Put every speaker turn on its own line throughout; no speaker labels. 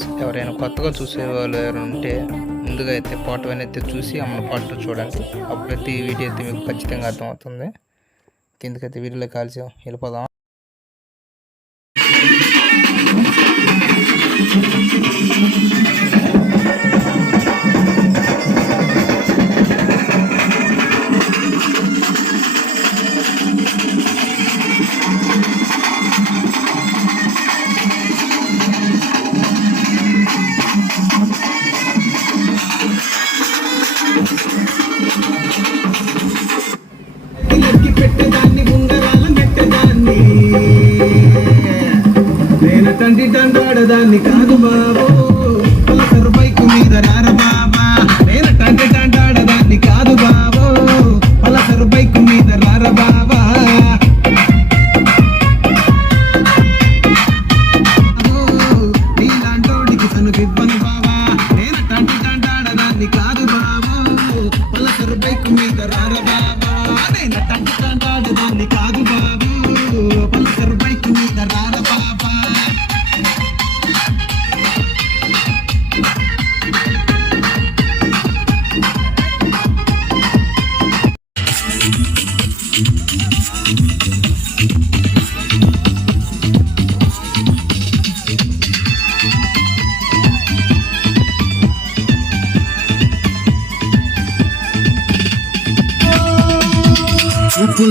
Friends ఎవరైనా కొత్తగా చూసేవాళ్ళు ఎవరైనా ఉంటే ముందుగా అయితే పాటవన్నీ అయితే చూసి అమ్మ పాటలు చూడండి. అప్పుడైతే ఈ వీడియో అయితే మీకు ఖచ్చితంగా అర్థమవుతుంది. కిందకైతే వీడియోలో కాల్చి వెళ్ళిపోదాం.
నేను తండ్రి తండ్రాడదాన్ని కాదు బాబు. సర్వైకు మీద
రారబా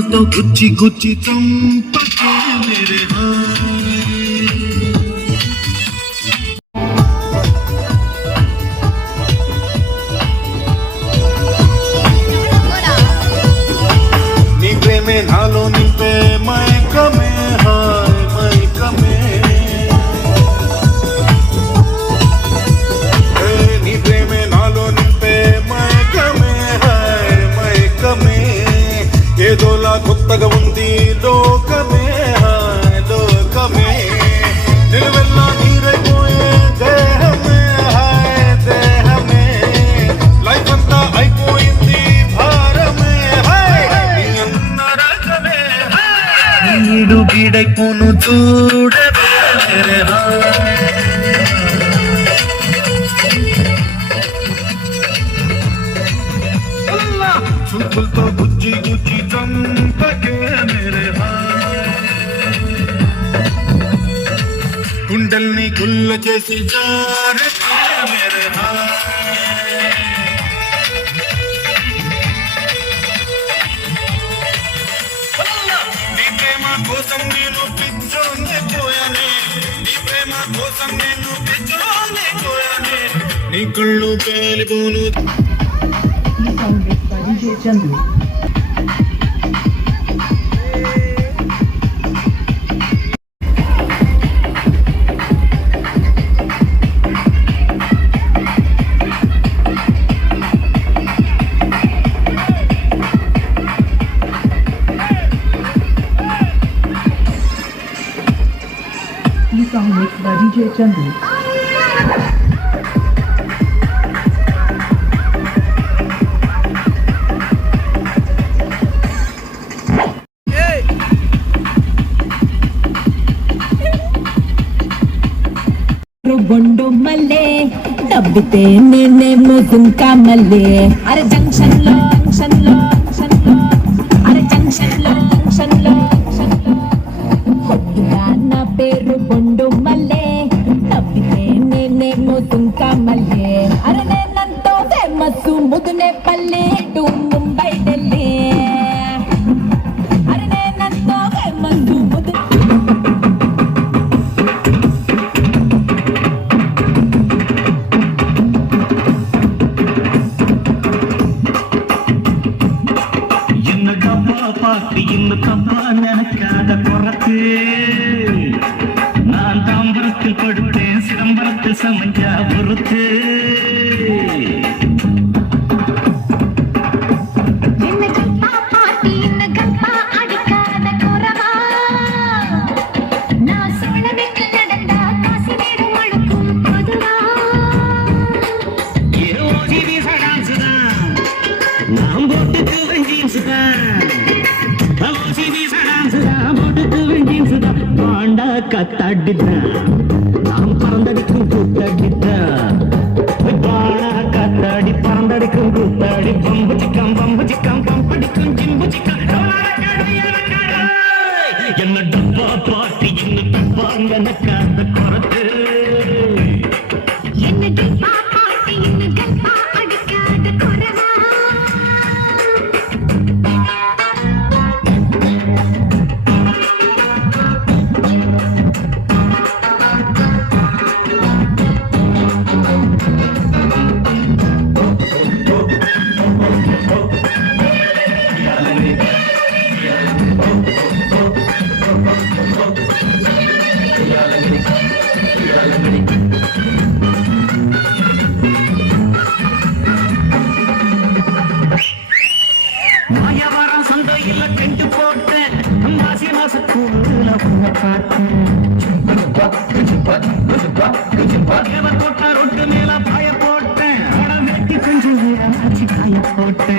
तो गुच्ची गुच्ची तुम पके मेरे हाँ గుండెల్ని గుల్ల చేసి నీ ప్రేమ కోసం నేను పిచ్చోనే పోయానే. నీ ప్రేమ కోసం నేను పిచ్చోనే పోయానే. నీ కళ్ళు India Jungle. Gundu Malle, Dabite Nene Mudun Kamale, Are Junction Law, Junction Law.
தடுத்து அடிக்காய போட்டு.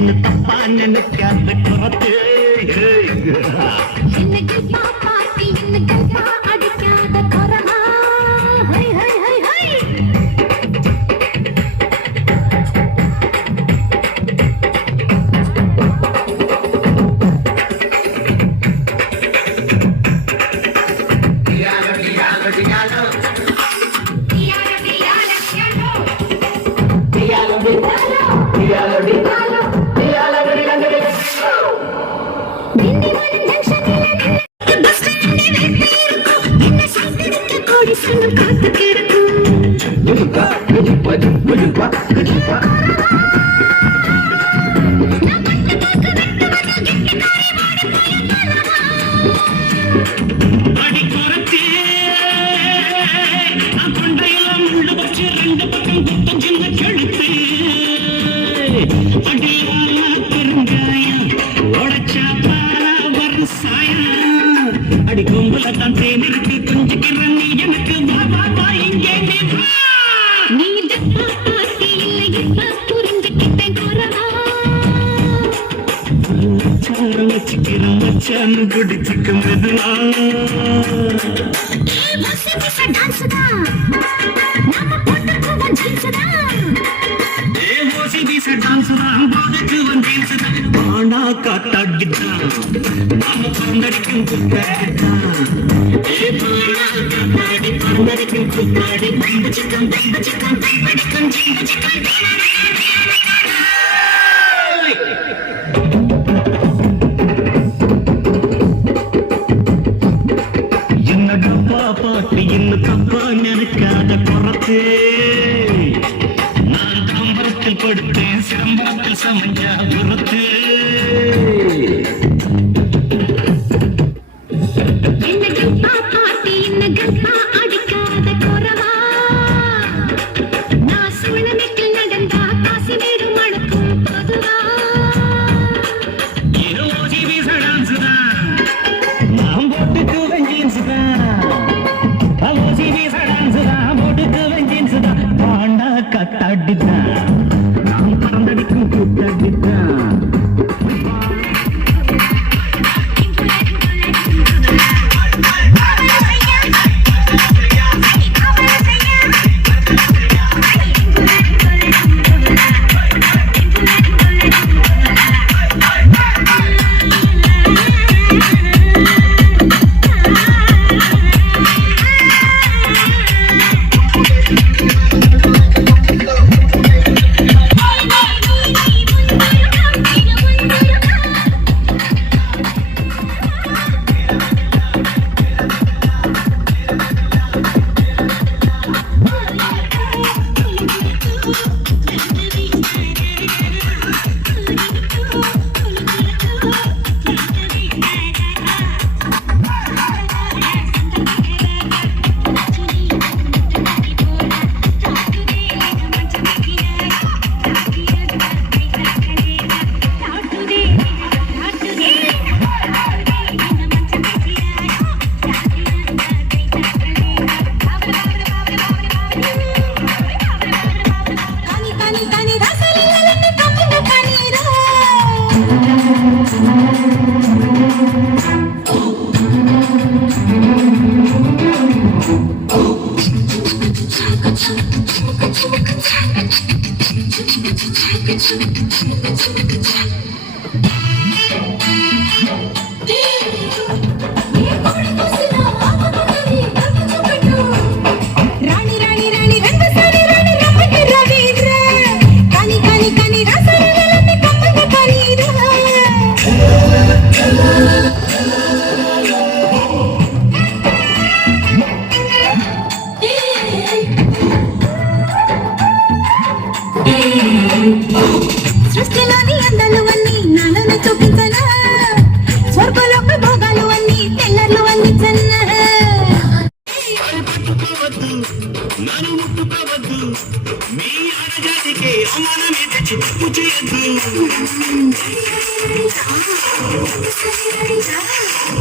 என்ன
தப்பா நினைக்காத பிடிச்சிக்க மெதுவா
காத்தாடிட்டான் நம்ம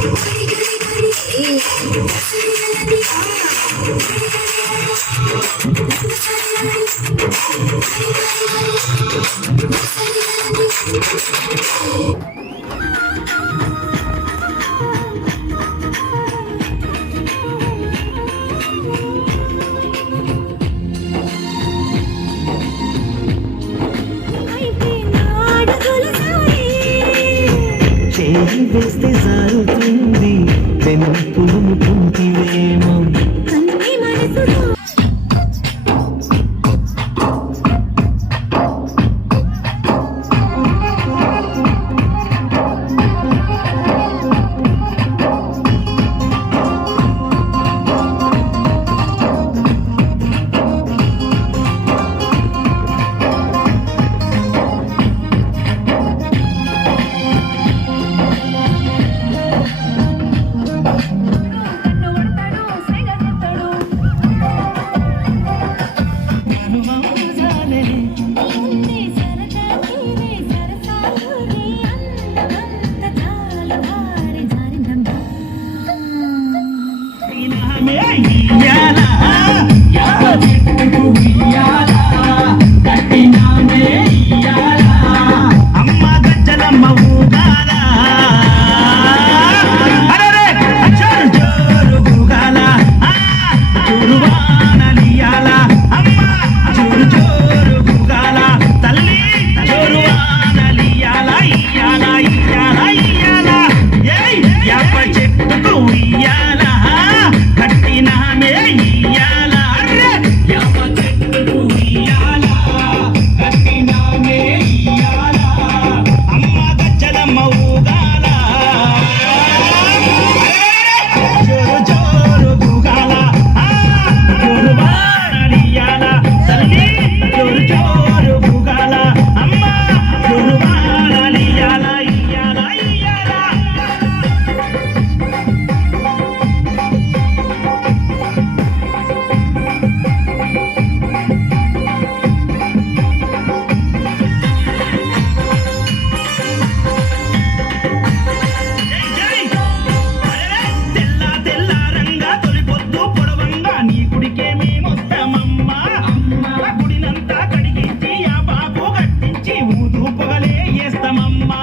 Thank you. వేస్తామమ్మా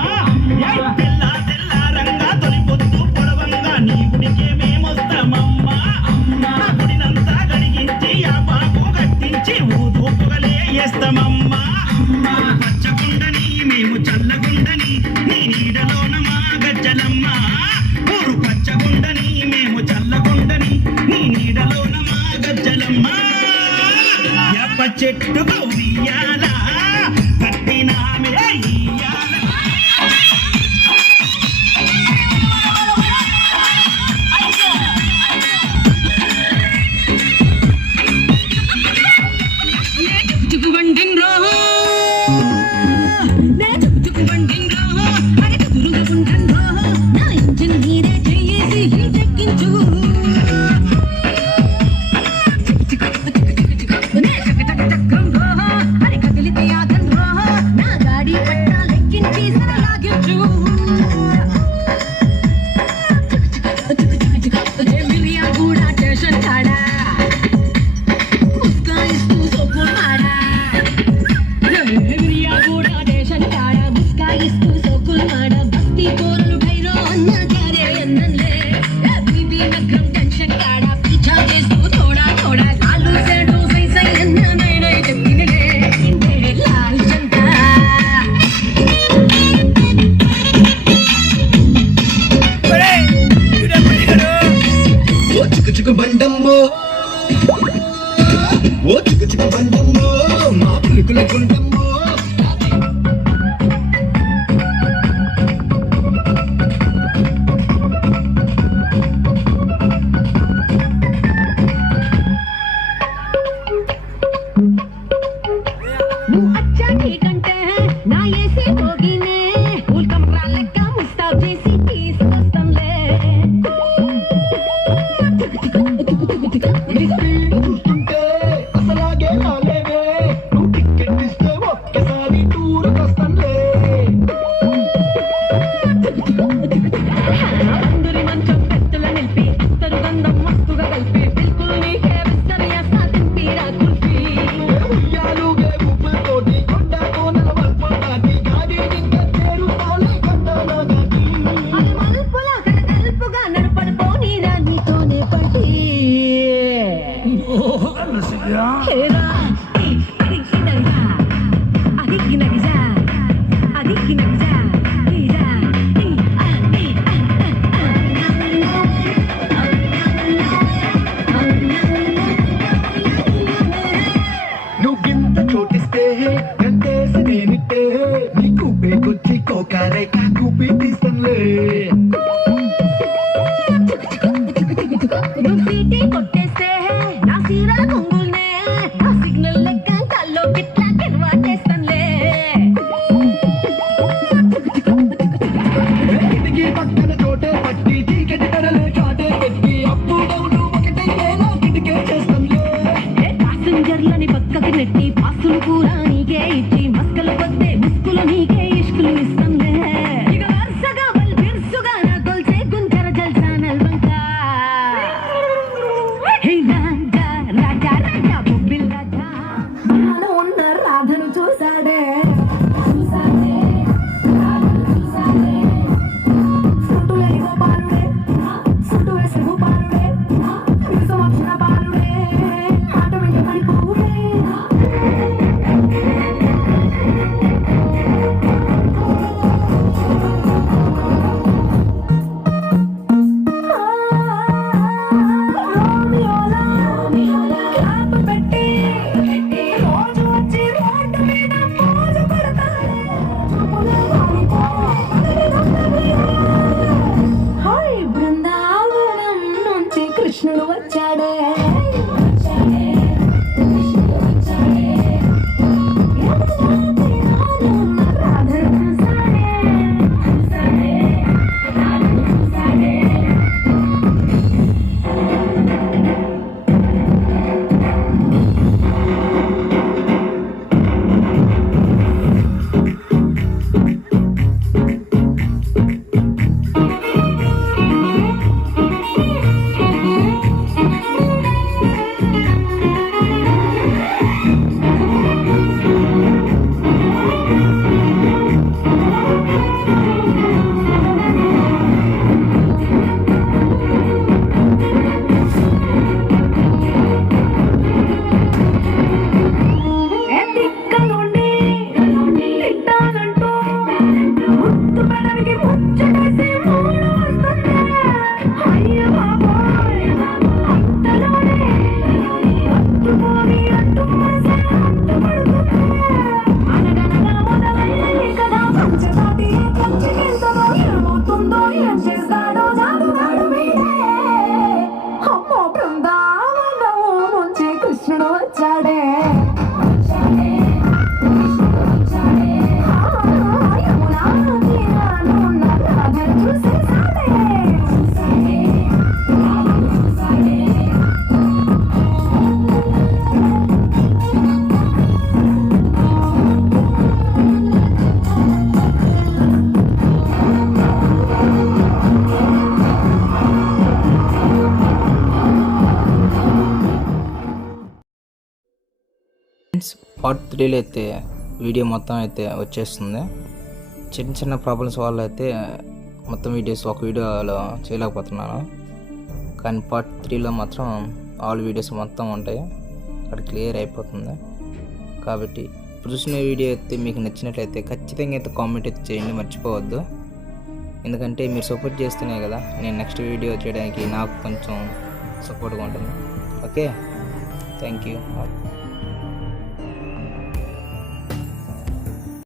I'll
friends part త్రీలో అయితే వీడియో మొత్తం అయితే వచ్చేస్తుంది. చిన్న చిన్న ప్రాబ్లమ్స్ వల్ల అయితే మొత్తం వీడియోస్ ఒక వీడియోలో చేయలేకపోతున్నాను. కానీ పార్ట్ త్రీలో మాత్రం ఆల్ వీడియోస్ మొత్తం ఉంటాయి. అక్కడ క్లియర్ అయిపోతుంది. కాబట్టి ఇప్పుడు చూసిన వీడియో అయితే మీకు నచ్చినట్లయితే ఖచ్చితంగా అయితే కామెంట్ అయితే చేయండి మర్చిపోవద్దు. ఎందుకంటే మీరు సపోర్ట్ చేస్తేనే కదా నేను నెక్స్ట్ వీడియో చేయడానికి నాకు కొంచెం సపోర్ట్గా ఉంటుంది. Okay thank you